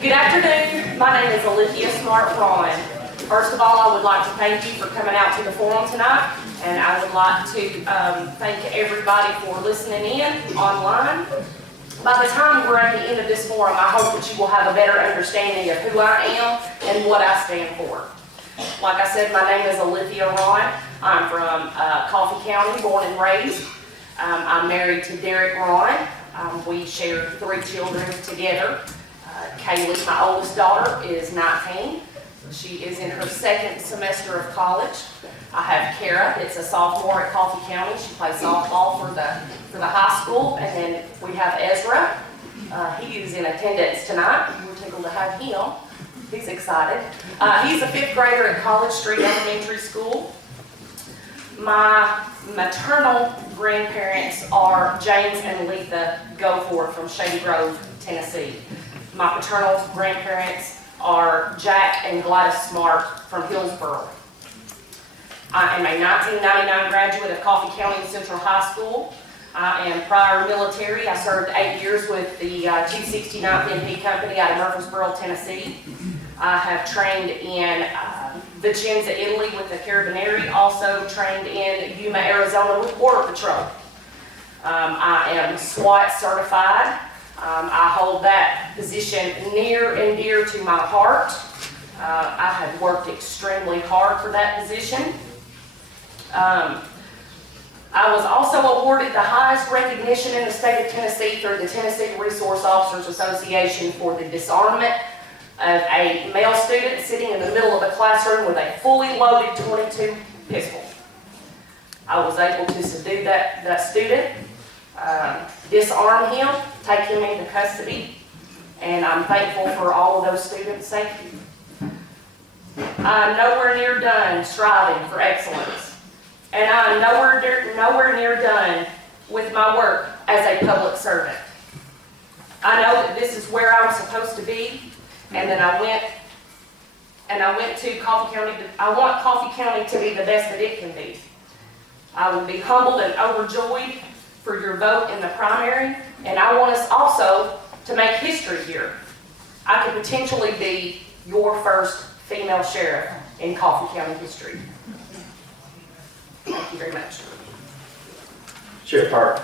Good afternoon. My name is Olivia Smart Ron. First of all, I would like to thank you for coming out to the forum tonight, and I would like to thank everybody for listening in online. By the time we're at the end of this forum, I hope that you will have a better understanding of who I am and what I stand for. Like I said, my name is Olivia Ron. I'm from Coffee County, born and raised. I'm married to Derek Ron. We share 3 children together. Kaylee, my oldest daughter, is 19. She is in her 2nd semester of college. I have Kara, that's a sophomore at Coffee County. She plays softball for the high school. And then we have Ezra. He is in attendance tonight. We're tickled to have him. He's excited. He's a 5th grader at College Street Elementary School. My maternal grandparents are James and Letha Goforth from Shady Grove, Tennessee. My paternal grandparents are Jack and Gladys Smart from Hillsboro. I am a 1999 graduate of Coffee County Central High School. I am prior military. I served 8 years with the 269th MP Company out of Murfreesboro, Tennessee. I have trained in Vicenza, Italy with the Carabinieri, also trained in Yuma, Arizona with Border Patrol. I am SWAT certified. I hold that position near and dear to my heart. I have worked extremely hard for that position. I was also awarded the highest recognition in the state of Tennessee through the Tennessee Resource Officers Association for the disarmament of a male student sitting in the middle of a classroom with a fully loaded .22 pistol. I was able to subdue that student, disarm him, take him into custody, and I'm thankful for all of those students' safety. I'm nowhere near done striving for excellence, and I'm nowhere near done with my work as a public servant. I know that this is where I'm supposed to be, and then I went to Coffee County. I want Coffee County to be the best that it can be. I will be humbled and overjoyed for your vote in the primary, and I want us also to make history here. I could potentially be your first female sheriff in Coffee County history. Thank you very much. Sheriff Parker.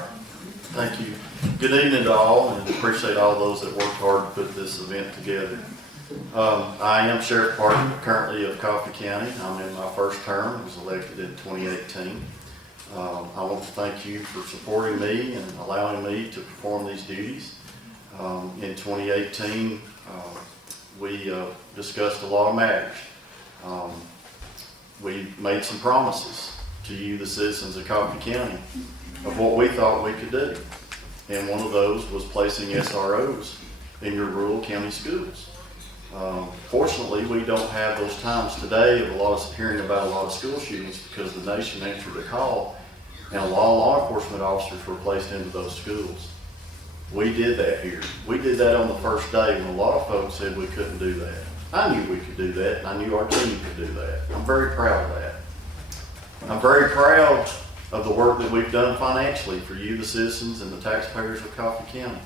Thank you. Good evening to all, and appreciate all those that worked hard to put this event together. I am Sheriff Parker, currently of Coffee County. I'm in my first term. I was elected in 2018. I want to thank you for supporting me and allowing me to perform these duties. In 2018, we discussed a lot of matters. We made some promises to you, the citizens of Coffee County, of what we thought we could do. And one of those was placing SROs in your rural county schools. Fortunately, we don't have those times today of hearing about a lot of school shootings because the nation answered a call and a lot of law enforcement officers were placed into those schools. We did that here. We did that on the first day when a lot of folks said we couldn't do that. I knew we could do that, and I knew our team could do that. I'm very proud of that. I'm very proud of the work that we've done financially for you, the citizens, and the taxpayers of Coffee County.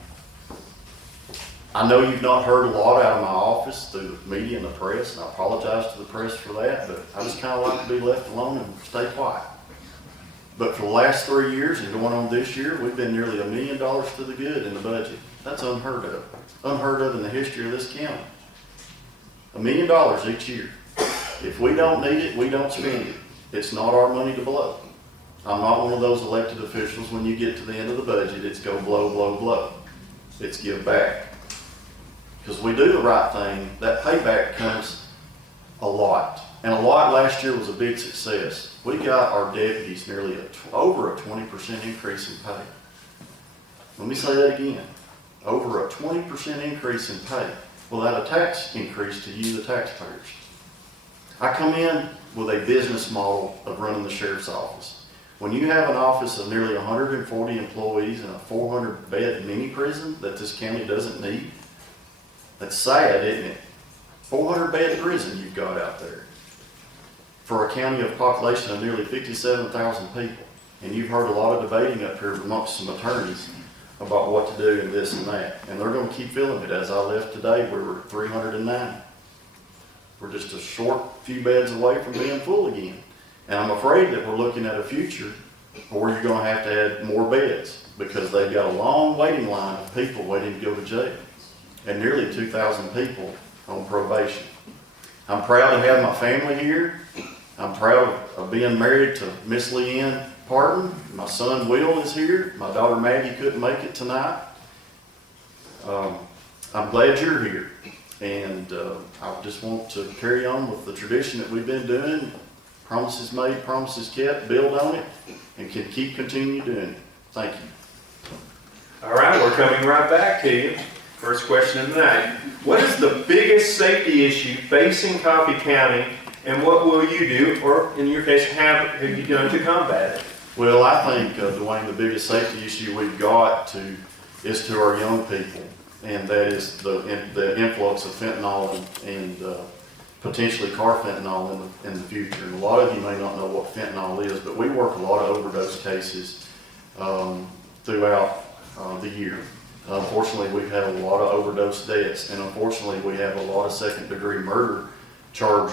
I know you've not heard a lot out of my office through the media and the press, and I apologize to the press for that, but I just kind of like to be left alone and stay quiet. But for the last 3 years and going on this year, we've been nearly $1 million to the good in the budget. That's unheard of in the history of this county. $1 million each year. If we don't need it, we don't spend it. It's not our money to blow. I'm not one of those elected officials when you get to the end of the budget, it's go blow, blow, blow. It's give back. Because we do the right thing, that payback comes a lot. And a lot last year was a big success. We got our deputies nearly over a 20% increase in pay. Let me say that again. Over a 20% increase in pay without a tax increase to you, the taxpayers. I come in with a business model of running the sheriff's office. When you have an office of nearly 140 employees and a 400-bed mini prison that this county doesn't need, that's sad, isn't it? 400-bed prison you've got out there for a county of population of nearly 57,000 people. And you've heard a lot of debating up here amongst some attorneys about what to do and this and that. And they're gonna keep feeling it. As I left today, we were 309. We're just a short few beds away from being full again. And I'm afraid that we're looking at a future where you're gonna have to add more beds because they've got a long waiting line of people waiting to go to jail and nearly 2,000 people on probation. I'm proud to have my family here. I'm proud of being married to Miss Leanne Parton. My son Will is here. My daughter Maggie couldn't make it tonight. I'm glad you're here. And I just want to carry on with the tradition that we've been doing. Promises made, promises kept, build on it, and can continue doing it. Thank you. All right, we're coming right back to you. First question of the night. What is the biggest safety issue facing Coffee County, and what will you do, or in your case, have you done to combat it? Well, I think, Dwayne, the biggest safety issue we've got is to our young people, and that is the influx of fentanyl and potentially carfentanil in the future. And a lot of you may not know what fentanyl is, but we work a lot of overdose cases throughout the year. Unfortunately, we've had a lot of overdose deaths, and unfortunately, we have a lot of second-degree murder charge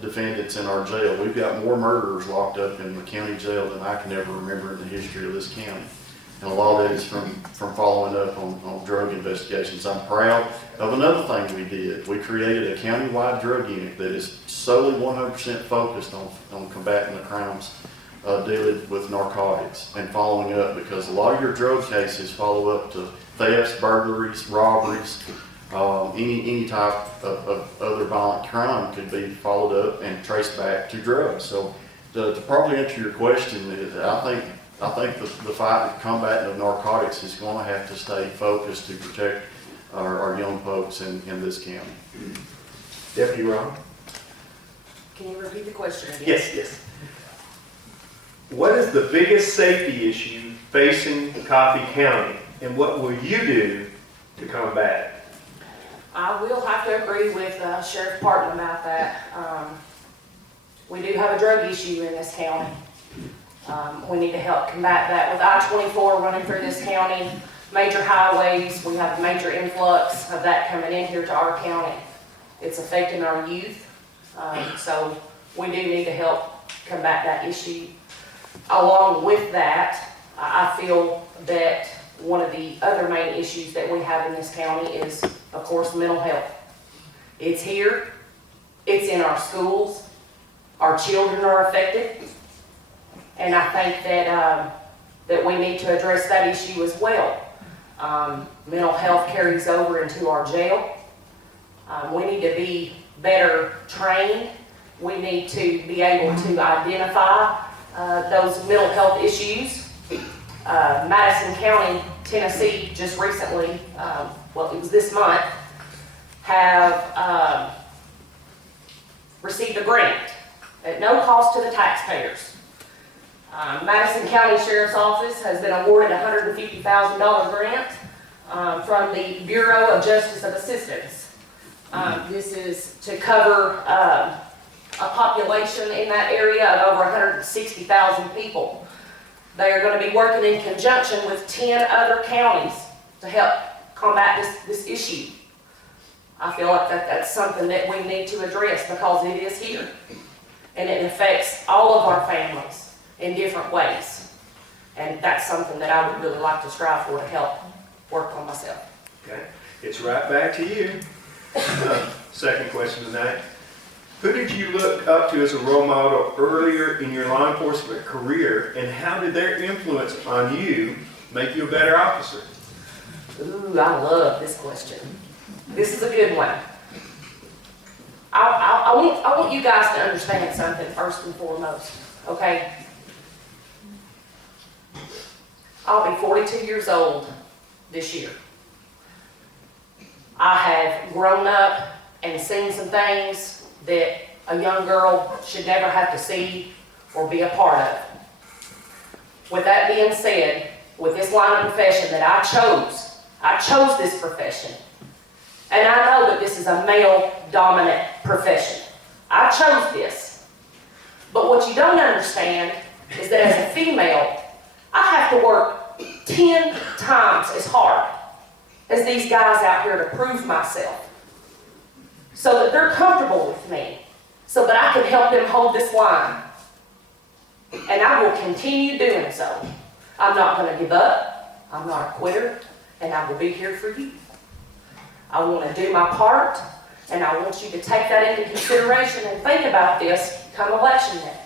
defendants in our jail. We've got more murderers locked up in the county jail than I can ever remember in the history of this county. And a lot of that is from following up on drug investigations. I'm proud of another thing we did. We created a county-wide drug unit that is solely 100% focused on combating the crimes dealing with narcotics and following up, because a lot of your drug cases follow up to thefts, burglaries, robberies, any type of other violent crime could be followed up and traced back to drugs. So to probably answer your question, I think the fight and combating of narcotics is going to have to stay focused to protect our young folks in this county. Deputy Ron? Can you repeat the question again? Yes. What is the biggest safety issue facing Coffee County, and what will you do to combat it? I will have to agree with Sheriff Parton about that. We do have a drug issue in this county. We need to help combat that. With I-24 running through this county, major highways, we have a major influx of that coming in here to our county. It's affecting our youth. So we do need to help combat that issue. Along with that, I feel that one of the other main issues that we have in this county is, of course, mental health. It's here, it's in our schools, our children are affected, and I think that we need to address that issue as well. Mental health carries over into our jail. We need to be better trained. We need to be able to identify those mental health issues. Madison County, Tennessee, just recently, well, it was this month, have received a grant at no cost to the taxpayers. Madison County Sheriff's Office has been awarded a $150,000 grant from the Bureau of Justice of Assistance. This is to cover a population in that area of over 160,000 people. They are going to be working in conjunction with 10 other counties to help combat this issue. I feel like that's something that we need to address because it is here. And it affects all of our families in different ways. And that's something that I would really like to strive for to help work on myself. Okay, it's right back to you. Second question tonight. Who did you look up to as a role model earlier in your law enforcement career, and how did their influence on you make you a better officer? Ooh, I love this question. This is a good one. I want you guys to understand something first and foremost, okay? I'll be 42 years old this year. I have grown up and seen some things that a young girl should never have to see or be a part of. With that being said, with this line of profession that I chose this profession. And I know that this is a male-dominant profession. I chose this. But what you don't understand is that as a female, I have to work 10 times as hard as these guys out here to prove myself, so that they're comfortable with me, so that I can help them hold this line. And I will continue doing so. I'm not going to give up. I'm not a quitter, and I will be here for you. I want to do my part, and I want you to take that into consideration and think about this come election day.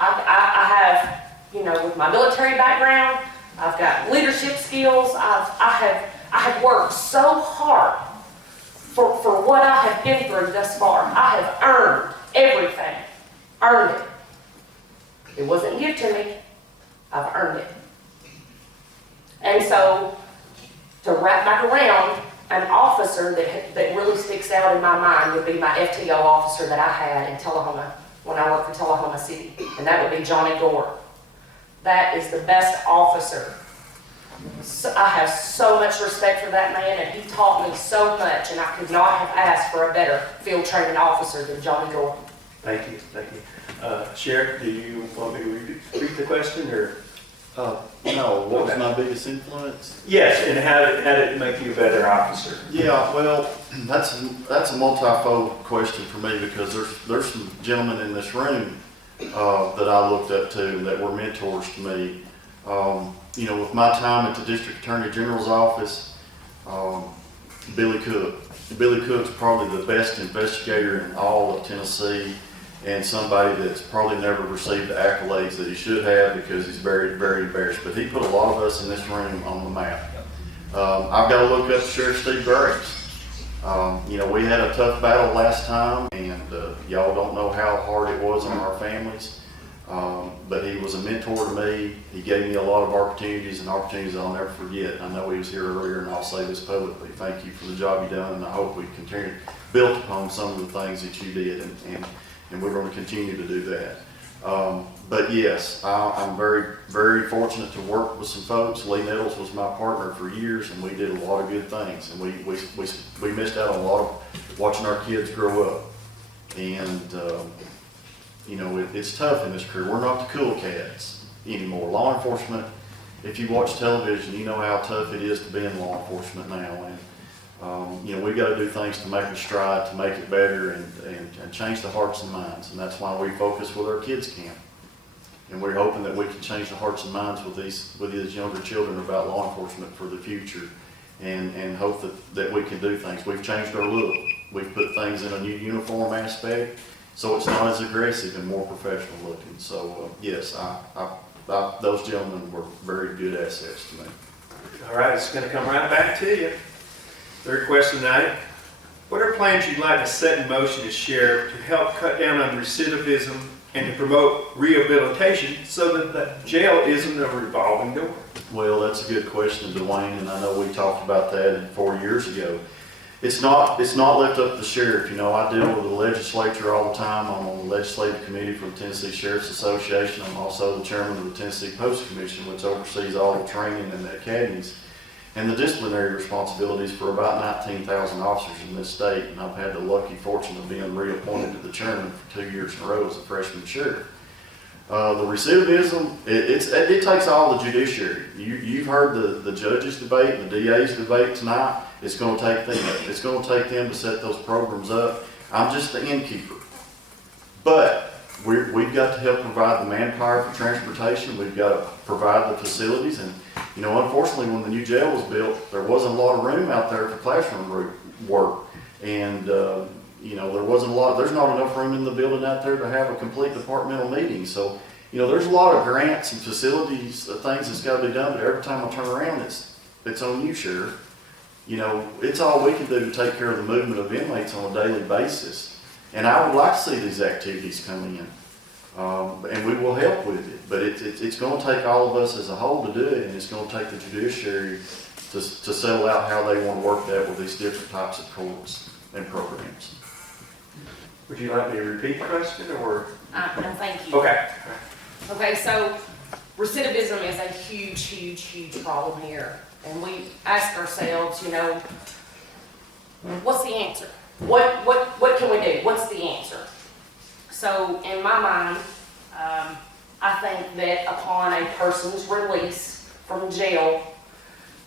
I have, you know, with my military background, I've got leadership skills. I have worked so hard for what I have been through thus far. I have earned everything. Earned it. It wasn't given to me. I've earned it. And so, to wrap back around, an officer that really sticks out in my mind would be my FTO officer that I had in Tullahoma when I worked for Tullahoma City, and that would be Johnny Gore. That is the best officer. So I have so much respect for that man, and he taught me so much, and I could not have asked for a better field training officer than Johnny Gore. Thank you, thank you. Sheriff, do you want me to repeat the question, or? No, what was my biggest influence? Yes, and how did it make you a better officer? Yeah, well, that's a multifold question for me, because there's some gentlemen in this room that I looked up to that were mentors to me. You know, with my time at the District Attorney General's office, Billy Cook. Billy Cook's probably the best investigator in all of Tennessee, and somebody that's probably never received the accolades that he should have, because he's very, very embarrassed. But he put a lot of us in this room on the map. I've got to look up Sheriff Steve Graves. You know, we had a tough battle last time, and y'all don't know how hard it was on our families. But he was a mentor to me. He gave me a lot of opportunities, and opportunities I'll never forget. I know he was here earlier, and I'll say this publicly. Thank you for the job you done, and I hope we continue build upon some of the things that you did, and we're going to continue to do that. But yes, I'm very, very fortunate to work with some folks. Lee Nettles was my partner for years, and we did a lot of good things. And we missed out on a lot of watching our kids grow up. And you know, it's tough in this career. We're not the cool cats anymore. Law enforcement, if you watch television, you know how tough it is to be in law enforcement now. And you know, we've got to do things to make it strive, to make it better, and change the hearts and minds. And that's why we focus with our kids camp. And we're hoping that we can change the hearts and minds with these younger children about law enforcement for the future, and hope that we can do things. We've changed our look. We've put things in a new uniform aspect, so it's not as aggressive and more professional looking. So yes, those gentlemen were very good assets to me. All right, it's going to come right back to you. Third question tonight. What are plans you'd like to set in motion as sheriff to help cut down on recidivism and to promote rehabilitation so that the jail isn't a revolving door? Well, that's a good question, Dwayne, and I know we talked about that 4 years ago. It's not left up to the sheriff. You know, I deal with the legislature all the time. I'm on the legislative committee for the Tennessee Sheriff's Association. I'm also the chairman of the Tennessee Post Commission, which oversees all the training and the academies and the disciplinary responsibilities for about 19,000 officers in this state. And I've had the lucky fortune of being reappointed to the chairman for 2 years in a row as a freshman sheriff. The recidivism, it takes all the judiciary. You've heard the judges debate, the DA's debate tonight. It's going to take them. It's going to take them to set those programs up. I'm just the innkeeper. But we've got to help provide the manpower for transportation. We've got to provide the facilities. And, you know, unfortunately, when the new jail was built, there wasn't a lot of room out there for classroom work. And, you know, there's not enough room in the building out there to have a complete departmental meeting. So, you know, there's a lot of grants and facilities, things that's got to be done, but every time I turn around, it's on you, Sheriff. You know, it's all we can do to take care of the movement of inmates on a daily basis. And I would like to see these activities coming in, and we will help with it. But it's going to take all of us as a whole to do it, and it's going to take the judiciary to settle out how they want to work that with these different types of courts and programs. Would you like me to repeat the question, or? No, thank you. Okay. Okay, so recidivism is a huge, huge, huge problem here. And we ask ourselves, you know, what's the answer? What can we do? What's the answer? So in my mind, I think that upon a person's release from jail,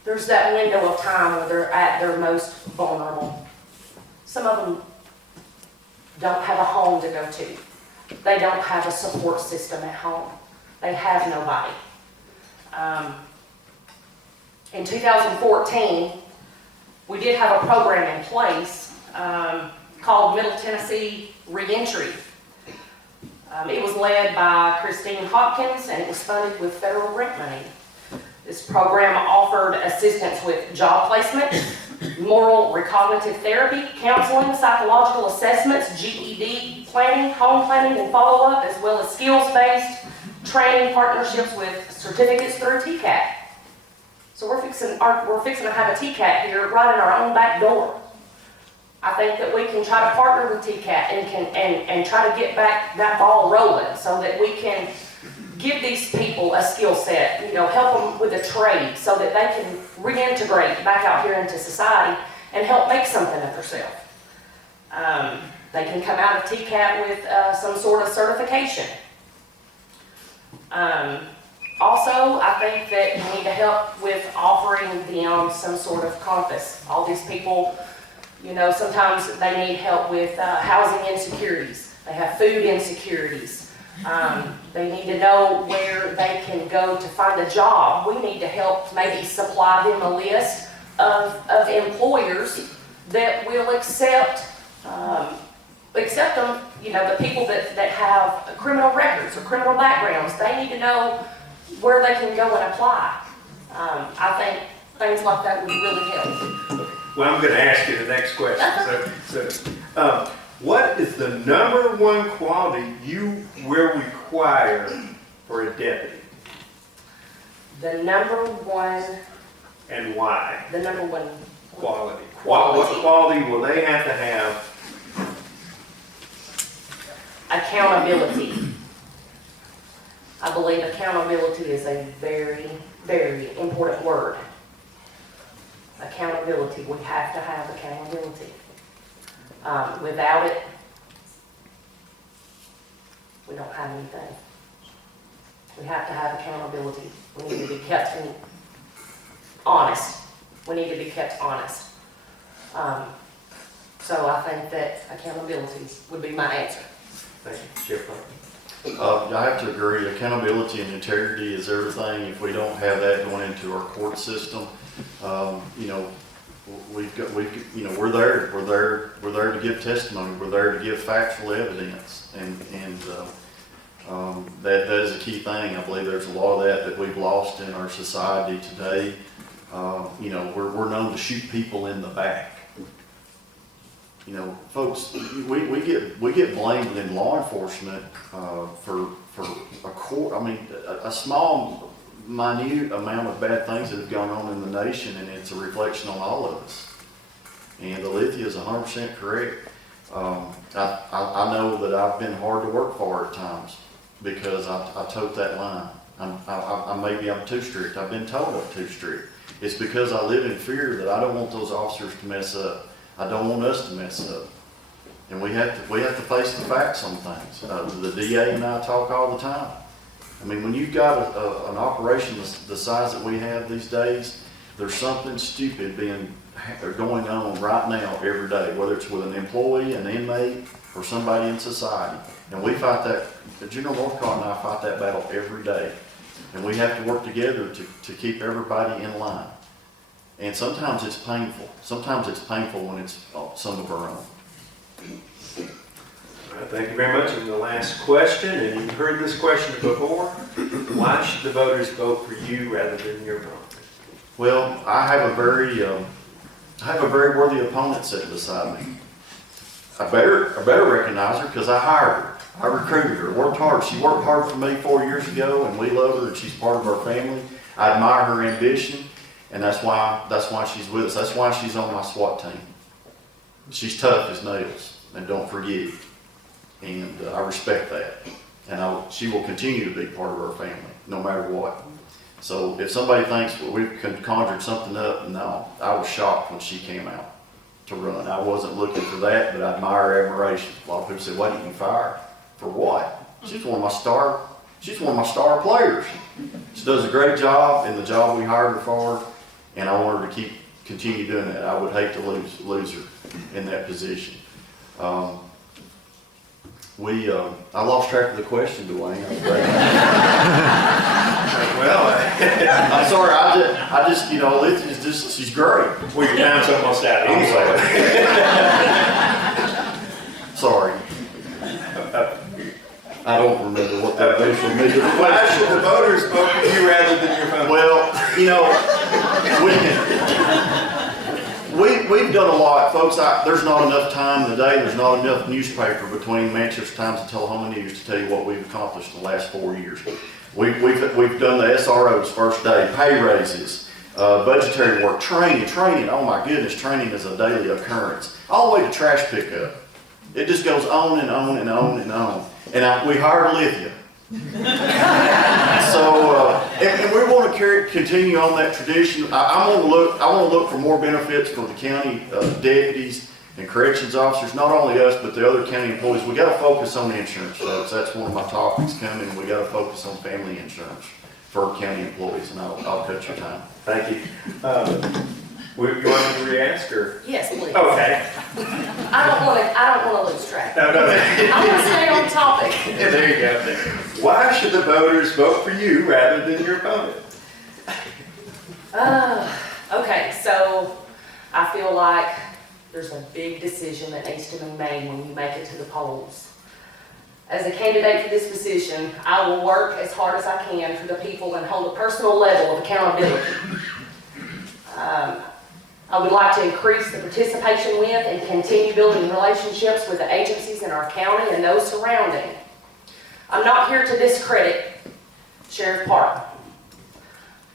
there's that window of time where they're at their most vulnerable. Some of them don't have a home to go to. They don't have a support system at home. They have nobody. In 2014, we did have a program in place called Middle Tennessee Reentry. It was led by Christine Hopkins, and it was funded with federal grant money. This program offered assistance with job placement, moral recognitive therapy, counseling, psychological assessments, GED planning, home planning and follow-up, as well as skills-based training partnerships with certificates through TCAT. So we're fixing to have a TCAT here right in our own back door. I think that we can try to partner with TCAT and try to get back that ball rolling so that we can give these people a skill set, help them with a trade so that they can reintegrate back out here into society and help make something of themselves. They can come out of TCAT with some sort of certification. Also, I think that we need to help with offering them some sort of compass. All these people, sometimes they need help with housing insecurities. They have food insecurities. They need to know where they can go to find a job. We need to help maybe supply them a list of employers that will accept them, the people that have criminal records or criminal backgrounds. They need to know where they can go and apply. I think things like that would really help. Well, I'm going to ask you the next question. What is the number one quality you will require for a deputy? The number one. And why? The number one quality. Quality. What quality will they have to have? Accountability. I believe accountability is a very, very important word. Accountability. We have to have accountability. Without it, we don't have anything. We have to have accountability. We need to be kept honest. We need to be kept honest. So I think that accountability would be my answer. Thank you, Sheriff. I have to agree, accountability and integrity is everything. If we don't have that going into our court system, we're there to give testimony, we're there to give factual evidence, and that is a key thing. I believe there's a lot of that we've lost in our society today. We're known to shoot people in the back. Folks, we get blamed in law enforcement for a small, minute amount of bad things that have gone on in the nation, and it's a reflection on all of us. And Alethea is 100% correct. I know that I've been hard to work for at times because I tote that line. Maybe I'm too strict. I've been told I'm too strict. It's because I live in fear that I don't want those officers to mess up. I don't want us to mess up. And we have to face the facts on things. The DA and I talk all the time. I mean, when you've got an operation the size that we have these days, there's something stupid going on right now every day, whether it's with an employee, an inmate, or somebody in society. And we fight that, General Northcott and I fight that battle every day. And we have to work together to keep everybody in line. And sometimes it's painful. Sometimes it's painful when it's some of our own. All right, thank you very much. And the last question, and you've heard this question before, why should the voters vote for you rather than your opponent? Well, I have a very worthy opponent sitting beside me. I better recognize her because I hired her. I recruited her, worked hard. She worked hard for me 4 years ago, and we love her, and she's part of our family. I admire her ambition, and that's why she's with us. That's why she's on my SWAT team. She's tough as nails, and don't forget. And I respect that. And she will continue to be part of our family, no matter what. So if somebody thinks we've conjured something up, no. I was shocked when she came out to run. I wasn't looking for that, but I admire her admiration. A lot of people say, why didn't you fire her? For what? She's one of my star She's one of my star players. She does a great job in the job we hired her for, and I want her to continue doing that. I would hate to lose her in that position. I lost track of the question, Dwayne. Well, I'm sorry. I just, Lithia's she's great. well, your time's almost out I'm anyway. sorry. I don't remember what that initial meeting was. Why should the voters vote for you rather than your phone? Well, we've done a lot, folks. There's not enough time in the day. There's not enough newspaper between Manchester Times and Tullahoma News to tell you what we've accomplished in the last 4 years. We've done the SROs first day, pay raises, budgetary work, training. Oh my goodness, training is a daily occurrence. All the way to trash pickup. It just goes on and on and on and on. And we hired Lithia. So, and we want to continue on that tradition. I want to look for more benefits for the county deputies and corrections officers, not only us, but the other county employees. We got to focus on insurance, folks. That's one of my topics coming. We got to focus on family insurance for county employees, and I'll cut your time. Thank you. You want me to re-ask or? Yes, please. Okay. I don't want to lose track. No. I want to stay on topic. Yeah, there you go. Why should the voters vote for you rather than your opponent? Okay, so I feel like there's a big decision that needs to be made when you make it to the polls. As a candidate for this position, I will work as hard as I can for the people and hold a personal level of accountability. I would like to increase the participation with and continue building relationships with the agencies in our county and those surrounding. I'm not here to discredit Sheriff Parton.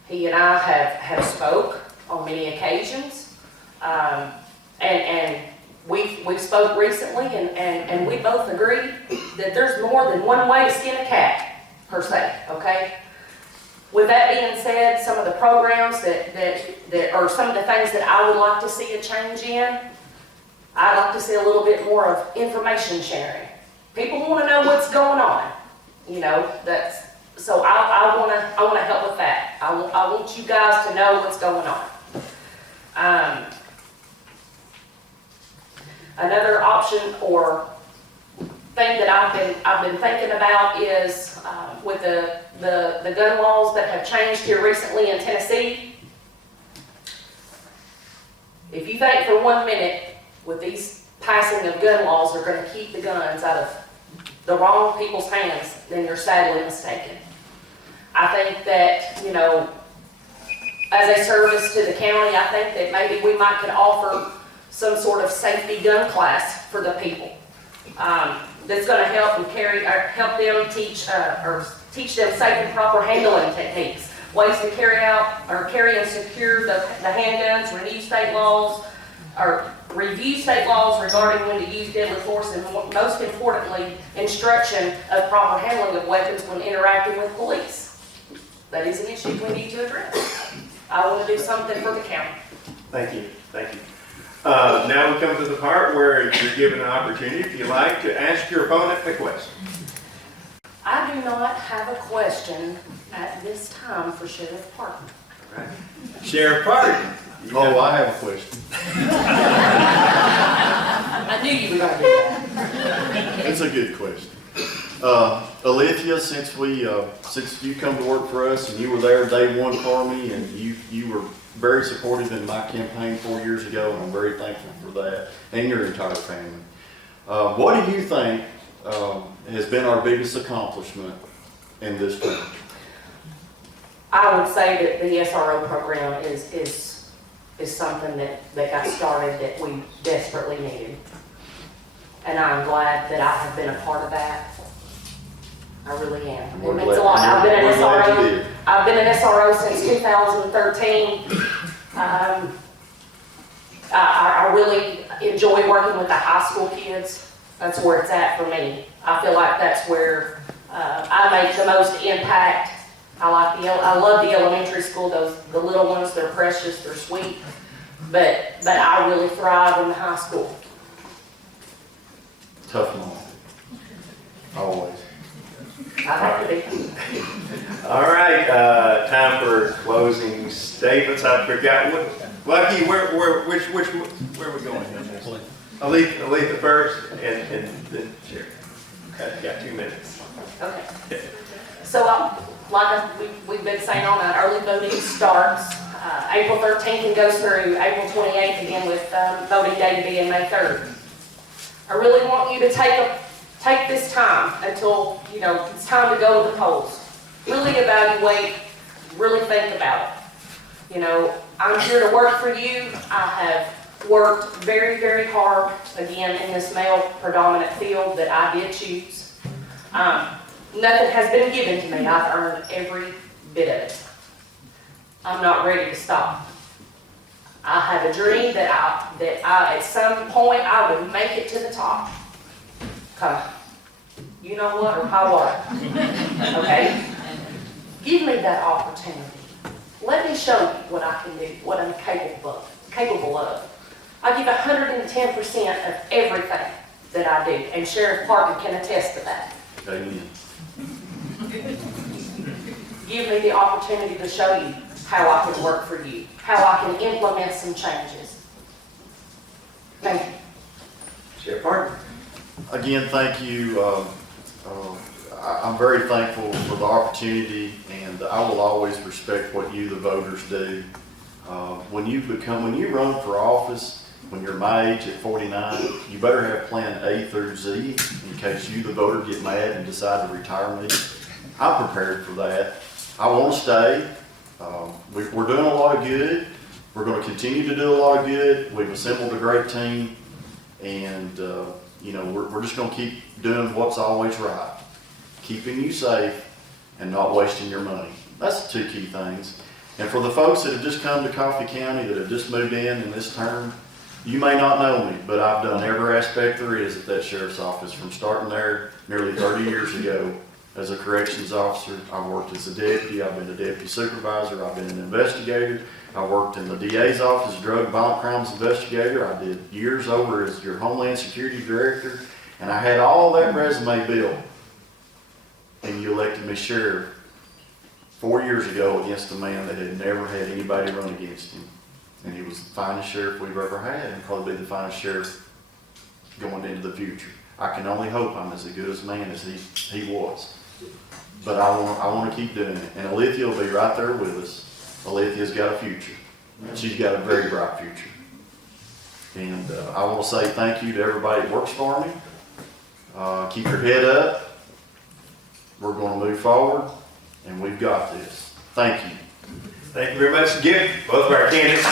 He and I have spoke on many occasions, and we've spoke recently, and we both agree that there's more than one way to skin a cat, per se, okay? With that being said, some of the programs that or some of the things that I would like to see a change in, I'd like to see a little bit more of information sharing. People want to know what's going on, so I want to help with that. I want you guys to know what's going on. Another option or thing that I've been thinking about is with the gun laws that have changed here recently in Tennessee. If you think for 1 minute with these passing of gun laws are going to keep the guns out of the wrong people's hands, then you're sadly mistaken. I think that, as a service to the county, I think that maybe we could offer some sort of safety gun class for the people. That's going to help help them teach them safe and proper handling techniques, ways to carry and secure the handguns, review state laws regarding when to use deadly force, and most importantly, instruction of proper handling of weapons when interacting with police. That is an issue we need to address. I want to do something for the county. Thank you. Now we come to the part where you're given an opportunity, if you like, to ask your opponent a question. I do not have a question at this time for Sheriff Parton. All right. Sheriff Parton. Oh, I have a question. I knew you were going to do that. It's a good question. Alithia, since you come to work for us and you were there day one for me, and you were very supportive in my campaign 4 years ago, and I'm very thankful for that, and your entire family. What do you think has been our biggest accomplishment in this term? I would say that the SRO program is something that got started that we desperately needed. And I'm glad that I have been a part of that. I really am. It means a lot. I've been an SRO since 2013. I really enjoy working with the high school kids. That's where it's at for me. I feel like that's where I make the most impact. I love the elementary school. The little ones, they're precious, they're sweet. But I really thrive in the high school. Tough moment. Always. I have to be. All right, time for closing statements. I forgot what, Lucky, where are we going? Aletha first, and then Sherry. Okay, got 2 minutes. Okay. So, we've been saying all night, early voting starts April 13th and goes through April 28th again with voting day being May 3rd. I really want you to take this time until, it's time to go to the polls. Really evaluate, really think about it. I'm here to work for you. I have worked very, very hard, again, in this male predominant field that I did choose. Nothing has been given to me. I've earned every bit of it. I'm not ready to stop. I have a dream that I at some point I would make it to the top. Come, you know what, or how what? Okay? Give me that opportunity. Let me show you what I can do, what I'm capable of. I give 110% of everything that I do, and Sheriff Parkin can attest to that. Amen. Give me the opportunity to show you how I can work for you, how I can implement some changes. Thank you. Sheriff Parker. Again, thank you. I'm very thankful for the opportunity, and I will always respect what you, the voters, do. When you run for office, when you're my age at 49, you better have plan A through Z in case you, the voter, get mad and decide to retire me. I'm prepared for that. I want to stay. We're doing a lot of good. We're going to continue to do a lot of good. We've assembled a great team, and we're just going to keep doing what's always right. Keeping you safe and not wasting your money. That's the two key things. And for the folks that have just come to Coffee County, that have just moved in this term, you may not know me, but I've done every aspect there is at that sheriff's office, from starting there nearly 30 years ago as a corrections officer. I worked as a deputy, I've been a deputy supervisor, I've been an investigator, I worked in the DA's office, drug and violent crimes investigator, I did years over as your Homeland Security Director, and I had all that resume built. And you elected me sheriff 4 years ago against a man that had never had anybody run against him. And he was the finest sheriff we've ever had, and probably be the finest sheriff going into the future. I can only hope I'm as good as man as he was. But I want to keep doing it. And Alethea will be right there with us. Alethea's got a future. She's got a very bright future. And I want to say thank you to everybody that works for me. Keep your head up. We're going to move forward, and we've got this. Thank you. Thank you very much again, both of our candidates.